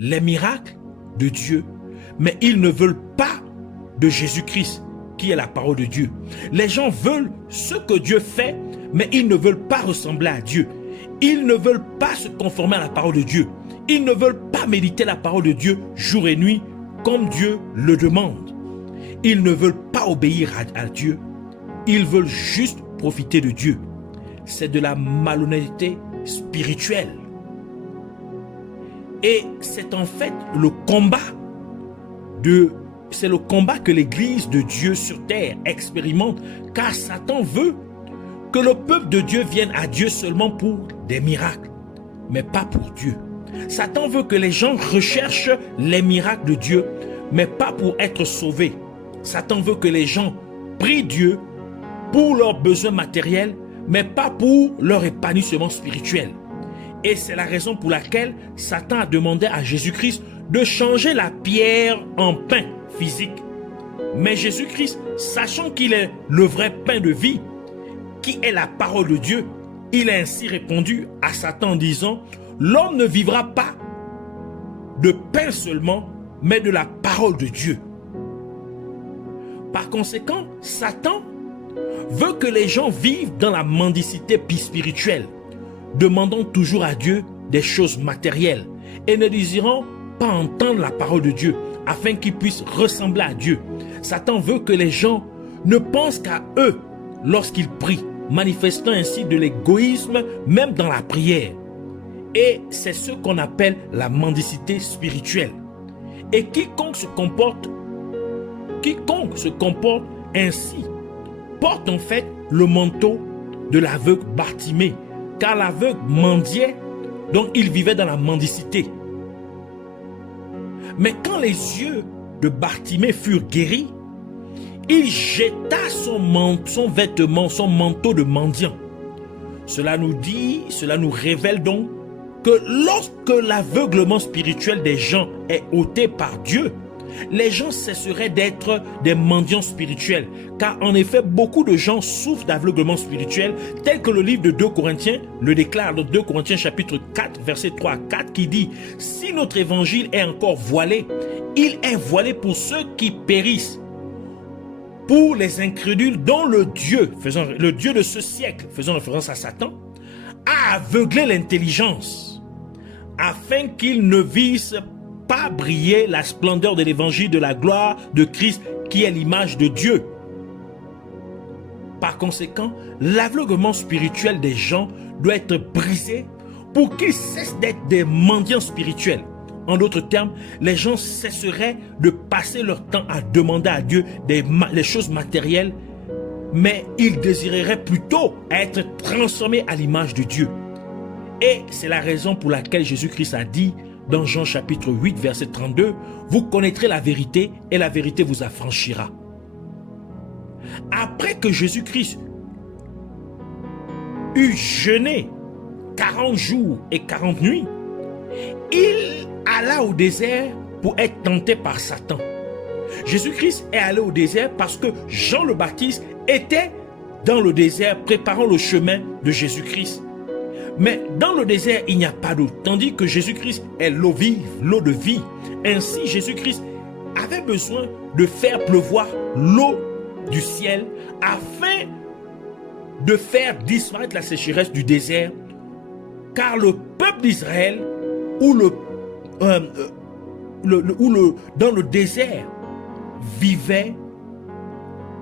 les miracles de Dieu, mais ils ne veulent pas de Jésus-Christ, qui est la parole de Dieu. Les gens veulent ce que Dieu fait, mais ils ne veulent pas ressembler à Dieu. Ils ne veulent pas se conformer à la parole de Dieu. Ils ne veulent pas méditer la parole de Dieu jour et nuit, comme Dieu le demande. Ils ne veulent pas obéir à Dieu. Ils veulent juste profiter de Dieu. C'est de la malhonnêteté spirituelle. Et c'est en fait le combat c'est le combat que l'Église de Dieu sur terre expérimente, car Satan veut que le peuple de Dieu vienne à Dieu seulement pour des miracles, mais pas pour Dieu. Satan veut que les gens recherchent les miracles de Dieu, mais pas pour être sauvés. Satan veut que les gens prient Dieu pour leurs besoins matériels, mais pas pour leur épanouissement spirituel. Et c'est la raison pour laquelle Satan a demandé à Jésus-Christ de changer la pierre en pain physique. Mais Jésus-Christ, sachant qu'il est le vrai pain de vie, qui est la parole de Dieu, il a ainsi répondu à Satan en disant: l'homme ne vivra pas de pain seulement, mais de la parole de Dieu. Par conséquent, Satan veut que les gens vivent dans la mendicité spirituelle, demandant toujours à Dieu des choses matérielles et ne désirant pas entendre la parole de Dieu afin qu'ils puissent ressembler à Dieu. Satan veut que les gens ne pensent qu'à eux lorsqu'ils prient, manifestant ainsi de l'égoïsme même dans la prière. Et c'est ce qu'on appelle la mendicité spirituelle. Et quiconque se comporte ainsi porte en fait le manteau de l'aveugle Bartimée, car l'aveugle mendiait, donc il vivait dans la mendicité. Mais quand les yeux de Bartimée furent guéris, il jeta son vêtement, son manteau de mendiant. Cela nous révèle donc que lorsque l'aveuglement spirituel des gens est ôté par Dieu, les gens cesseraient d'être des mendiants spirituels. Car en effet, beaucoup de gens souffrent d'aveuglement spirituel, tel que le livre de 2 Corinthiens le déclare, dans 2 Corinthiens chapitre 4, versets 3 à 4, qui dit: si notre évangile est encore voilé, il est voilé pour ceux qui périssent, pour les incrédules dont le Dieu de ce siècle, faisant référence à Satan, a aveuglé l'intelligence, afin qu'ils ne vissent pas briller la splendeur de l'évangile de la gloire de Christ, qui est l'image de Dieu. Par conséquent, l'aveuglement spirituel des gens doit être brisé pour qu'ils cessent d'être des mendiants spirituels. En d'autres termes, les gens cesseraient de passer leur temps à demander à Dieu les choses matérielles, mais ils désireraient plutôt être transformés à l'image de Dieu. Et c'est la raison pour laquelle Jésus-Christ a dit dans Jean chapitre 8 verset 32, « Vous connaîtrez la vérité et la vérité vous affranchira. » Après que Jésus-Christ eut jeûné 40 jours et 40 nuits, il alla au désert pour être tenté par Satan. Jésus-Christ est allé au désert parce que Jean le Baptiste était dans le désert préparant le chemin de Jésus-Christ. Mais dans le désert, il n'y a pas d'eau, tandis que Jésus-Christ est l'eau vive, l'eau de vie. Ainsi, Jésus-Christ avait besoin de faire pleuvoir l'eau du ciel afin de faire disparaître la sécheresse du désert, car le peuple d'Israël, dans le désert, vivait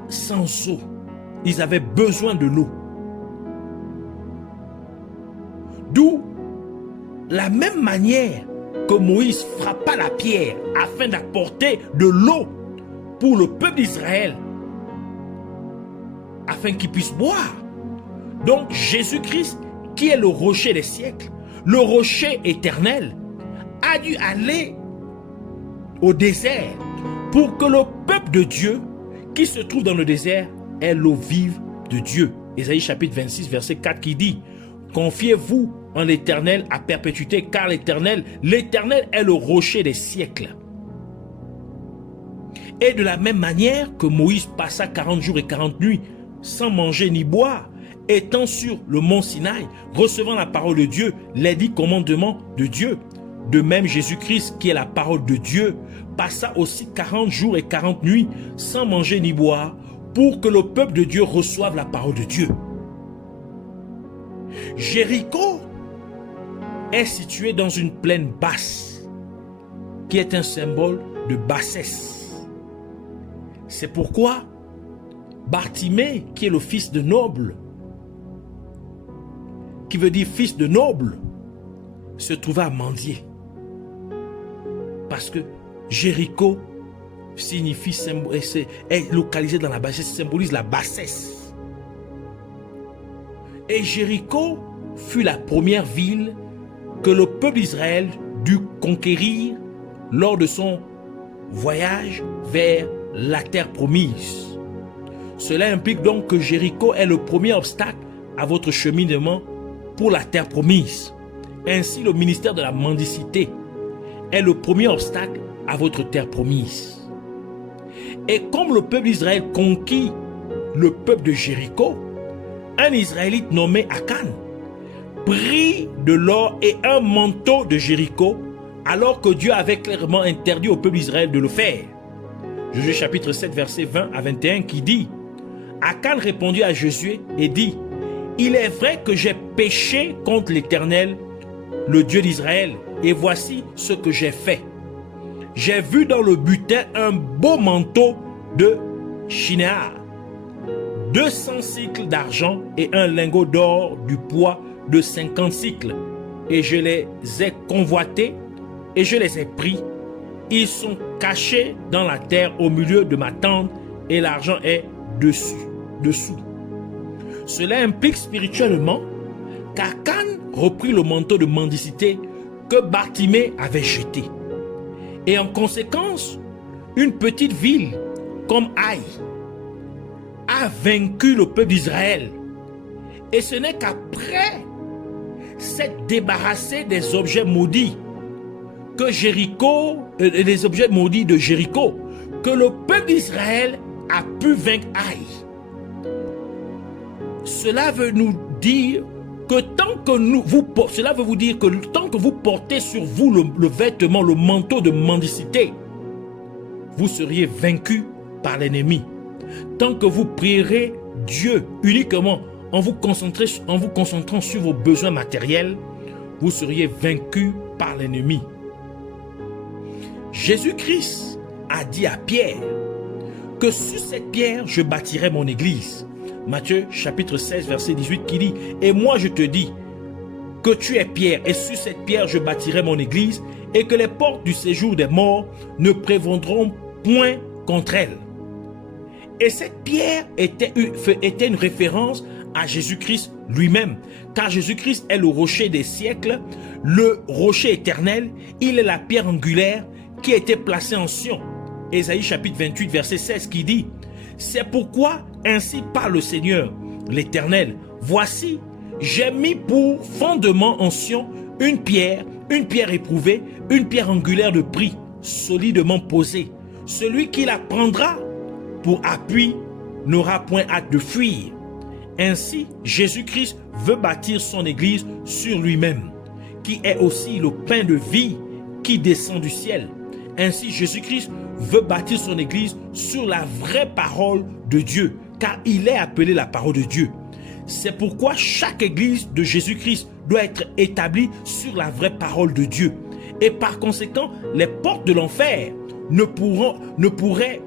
sans eau. Ils avaient besoin de l'eau. D'où la même manière que Moïse frappa la pierre afin d'apporter de l'eau pour le peuple d'Israël, afin qu'ils puissent boire. Donc Jésus-Christ, qui est le rocher des siècles, le rocher éternel, a dû aller au désert pour que le peuple de Dieu qui se trouve dans le désert ait l'eau vive de Dieu. Ésaïe chapitre 26 verset 4 qui dit: confiez-vous en l'Éternel à perpétuité, car l'Éternel est le rocher des siècles. Et de la même manière que Moïse passa 40 jours et 40 nuits sans manger ni boire, étant sur le mont Sinaï, recevant la parole de Dieu, les 10 commandements de Dieu. De même, Jésus-Christ, qui est la parole de Dieu, passa aussi 40 jours et 40 nuits sans manger ni boire pour que le peuple de Dieu reçoive la parole de Dieu. Jéricho est situé dans une plaine basse qui est un symbole de bassesse. C'est pourquoi Bartimée, qui est le fils de noble, qui veut dire fils de noble, se trouvait à mendier. Parce que Jéricho signifie, est localisé dans la bassesse, symbolise la bassesse. Et Jéricho fut la première ville que le peuple d'Israël dut conquérir lors de son voyage vers la terre promise. Cela implique donc que Jéricho est le premier obstacle à votre cheminement pour la terre promise. Ainsi, le ministère de la mendicité est le premier obstacle à votre terre promise. Et comme le peuple d'Israël conquit le peuple de Jéricho, un Israélite nommé Akan prit de l'or et un manteau de Jéricho, alors que Dieu avait clairement interdit au peuple d'Israël de le faire. Josué chapitre 7, verset 20 à 21 qui dit: Akan répondit à Josué et dit: il est vrai que j'ai péché contre l'Éternel, le Dieu d'Israël, et voici ce que j'ai fait. J'ai vu dans le butin un beau manteau de Shinéar, 200 cycles d'argent et un lingot d'or du poids de 50 cycles. Et je les ai convoités et je les ai pris. Ils sont cachés dans la terre au milieu de ma tente et l'argent est dessous. Cela implique spirituellement qu'Akan reprit le manteau de mendicité que Bartimée avait jeté. Et en conséquence, une petite ville comme Haï a vaincu le peuple d'Israël. Et ce n'est qu'après s'être débarrassé des objets maudits que Jéricho, les objets maudits de Jéricho, que le peuple d'Israël a pu vaincre Haï. Cela veut nous dire que tant que vous portez sur vous le vêtement, le manteau de mendicité, vous seriez vaincu par l'ennemi. Tant que vous prierez Dieu uniquement en vous concentrant sur vos besoins matériels, vous seriez vaincu par l'ennemi. Jésus-Christ a dit à Pierre que sur cette pierre je bâtirai mon église. Matthieu chapitre 16 verset 18 qui dit: et moi je te dis que tu es Pierre et sur cette pierre je bâtirai mon église et que les portes du séjour des morts ne prévaudront point contre elle. Et cette pierre était une référence à Jésus-Christ lui-même, car Jésus-Christ est le rocher des siècles, le rocher éternel. Il est la pierre angulaire qui a été placée en Sion. Ésaïe chapitre 28 verset 16 qui dit: c'est pourquoi ainsi parle le Seigneur l'Éternel, voici j'ai mis pour fondement en Sion une pierre éprouvée, une pierre angulaire de prix, solidement posée. Celui qui la prendra pour appui n'aura point hâte de fuir. Ainsi, Jésus-Christ veut bâtir son église sur lui-même, qui est aussi le pain de vie qui descend du ciel. Ainsi, Jésus-Christ veut bâtir son église sur la vraie parole de Dieu, car il est appelé la parole de Dieu. C'est pourquoi chaque église de Jésus-Christ doit être établie sur la vraie parole de Dieu. Et par conséquent, les portes de l'enfer ne pourraient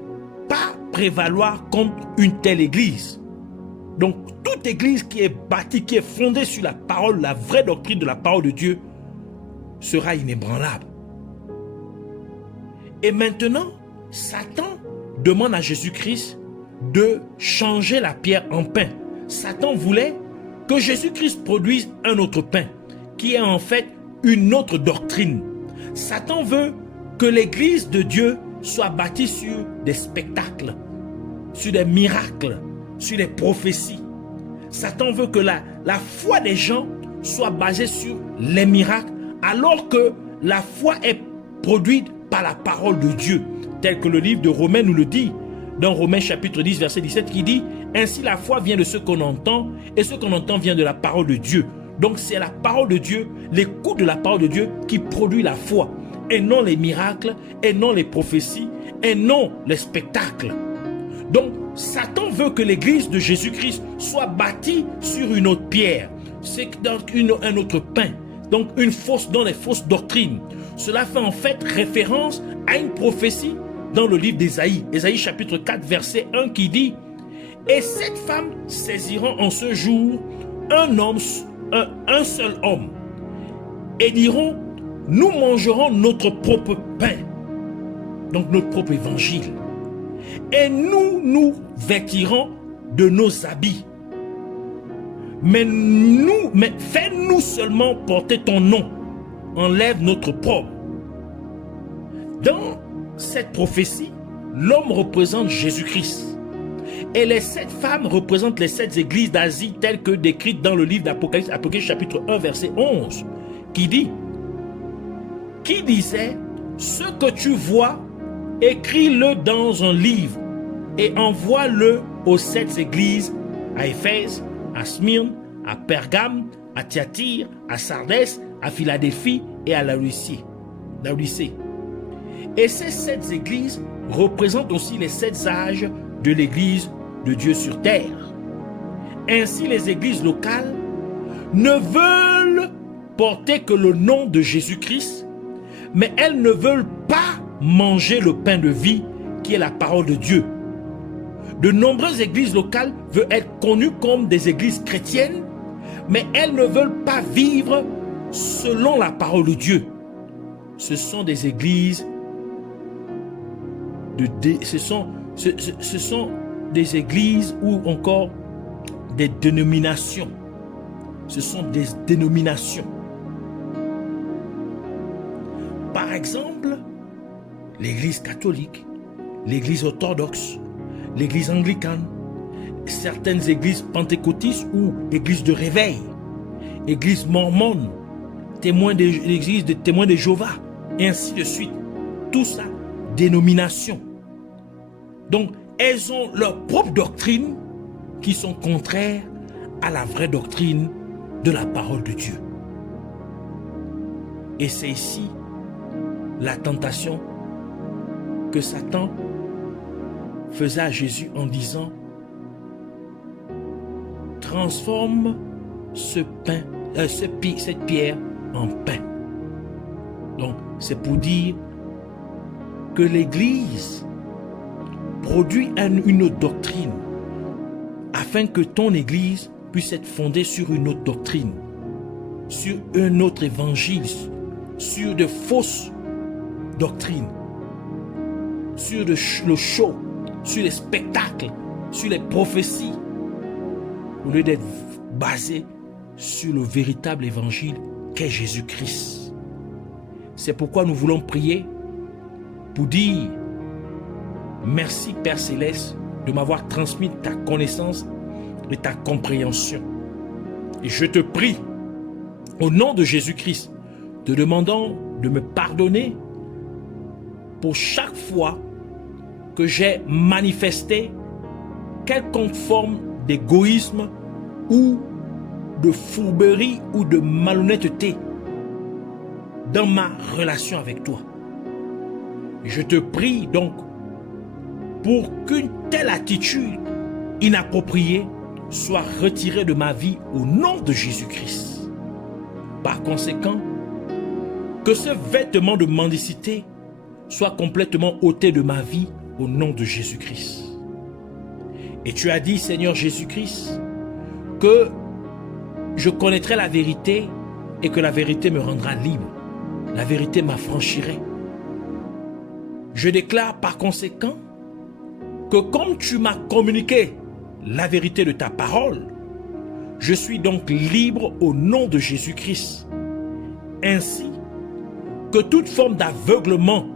pas prévaloir contre une telle église. Donc, toute église qui est bâtie, qui est fondée sur la parole, la vraie doctrine de la parole de Dieu, sera inébranlable. Et maintenant, Satan demande à Jésus-Christ de changer la pierre en pain. Satan voulait que Jésus-Christ produise un autre pain, qui est en fait une autre doctrine. Satan veut que l'église de Dieu soit bâtie sur des spectacles, sur des miracles, sur des prophéties. Satan veut que la foi des gens soit basée sur les miracles, alors que la foi est produite par la parole de Dieu, tel que le livre de Romains nous le dit, dans Romains chapitre 10 verset 17 qui dit: ainsi la foi vient de ce qu'on entend et ce qu'on entend vient de la parole de Dieu. Donc c'est la parole de Dieu, l'écoute de la parole de Dieu qui produit la foi, et non les miracles, et non les prophéties, et non les spectacles. Donc Satan veut que l'église de Jésus-Christ soit bâtie sur une autre pierre, c'est un autre pain, donc une fausse, dans les fausses doctrines. Cela fait en fait référence à une prophétie dans le livre d'Ésaïe, Ésaïe chapitre 4 verset 1 qui dit: et cette femme saisiront en ce jour un seul homme et diront: nous mangerons notre propre pain, donc notre propre évangile, et nous nous vêtirons de nos habits. Mais fais-nous seulement porter ton nom, enlève notre propre. Dans cette prophétie, l'homme représente Jésus-Christ. Et les 7 femmes représentent les 7 églises d'Asie telles que décrites dans le livre d'Apocalypse, Apocalypse chapitre 1 verset 11, qui disait: ce que tu vois, écris-le dans un livre et envoie-le aux 7 églises, à Éphèse, à Smyrne, à Pergame, à Thyatire, à Sardès, à Philadelphie et à Laodicée. Et ces 7 églises représentent aussi les 7 âges de l'église de Dieu sur terre. Ainsi, les églises locales ne veulent porter que le nom de Jésus-Christ, mais elles ne veulent pas manger le pain de vie qui est la parole de Dieu. De nombreuses églises locales veulent être connues comme des églises chrétiennes, mais elles ne veulent pas vivre selon la parole de Dieu. Ce sont des églises ce sont des églises ou encore des dénominations. Ce sont des dénominations. Par exemple, l'église catholique, l'église orthodoxe, l'église anglicane, certaines églises pentecôtistes ou églises de réveil, églises mormones, l'église des témoins de Jéhovah, et ainsi de suite. Tout ça, dénomination. Donc, elles ont leur propre doctrine qui sont contraires à la vraie doctrine de la parole de Dieu. Et c'est ici la tentation que Satan faisait à Jésus en disant: transforme cette pierre en pain. Donc, c'est pour dire que l'Église produit une autre doctrine afin que ton Église puisse être fondée sur une autre doctrine, sur un autre évangile, sur de fausses doctrines, sur le show, sur les spectacles, sur les prophéties, au lieu d'être basé sur le véritable évangile qu'est Jésus-Christ. C'est pourquoi nous voulons prier pour dire: merci Père Céleste de m'avoir transmis ta connaissance et ta compréhension. Et je te prie, au nom de Jésus-Christ, te demandant de me pardonner pour chaque fois que j'ai manifesté quelconque forme d'égoïsme ou de fourberie ou de malhonnêteté dans ma relation avec toi. Je te prie donc pour qu'une telle attitude inappropriée soit retirée de ma vie au nom de Jésus-Christ. Par conséquent, que ce vêtement de mendicité soit complètement ôté de ma vie au nom de Jésus-Christ. Et tu as dit, Seigneur Jésus-Christ, que je connaîtrai la vérité et que la vérité me rendra libre. La vérité m'affranchirait. Je déclare par conséquent que comme tu m'as communiqué la vérité de ta parole, je suis donc libre au nom de Jésus-Christ. Ainsi, que toute forme d'aveuglement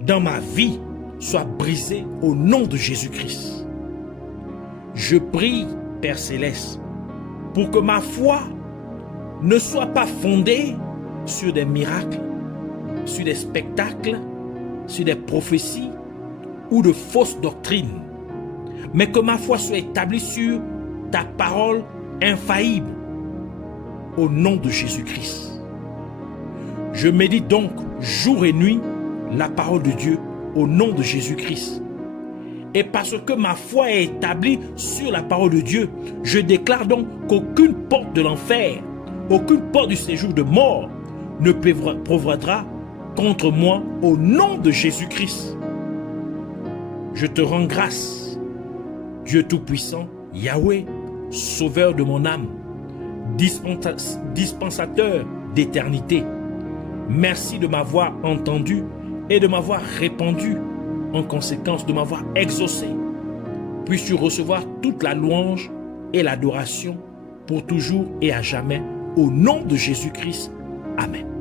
dans ma vie soit brisée au nom de Jésus-Christ. Je prie, Père Céleste, pour que ma foi ne soit pas fondée sur des miracles, sur des spectacles, sur des prophéties ou de fausses doctrines, mais que ma foi soit établie sur ta parole infaillible, au nom de Jésus-Christ. Je médite donc jour et nuit la parole de Dieu au nom de Jésus-Christ. Et parce que ma foi est établie sur la parole de Dieu, je déclare donc qu'aucune porte de l'enfer, aucune porte du séjour de mort ne provoquera contre moi au nom de Jésus-Christ. Je te rends grâce, Dieu Tout-Puissant, Yahweh, Sauveur de mon âme, dispensateur d'éternité. Merci de m'avoir entendu et de m'avoir répondu, en conséquence de m'avoir exaucé. Puisses-tu recevoir toute la louange et l'adoration pour toujours et à jamais, au nom de Jésus-Christ. Amen.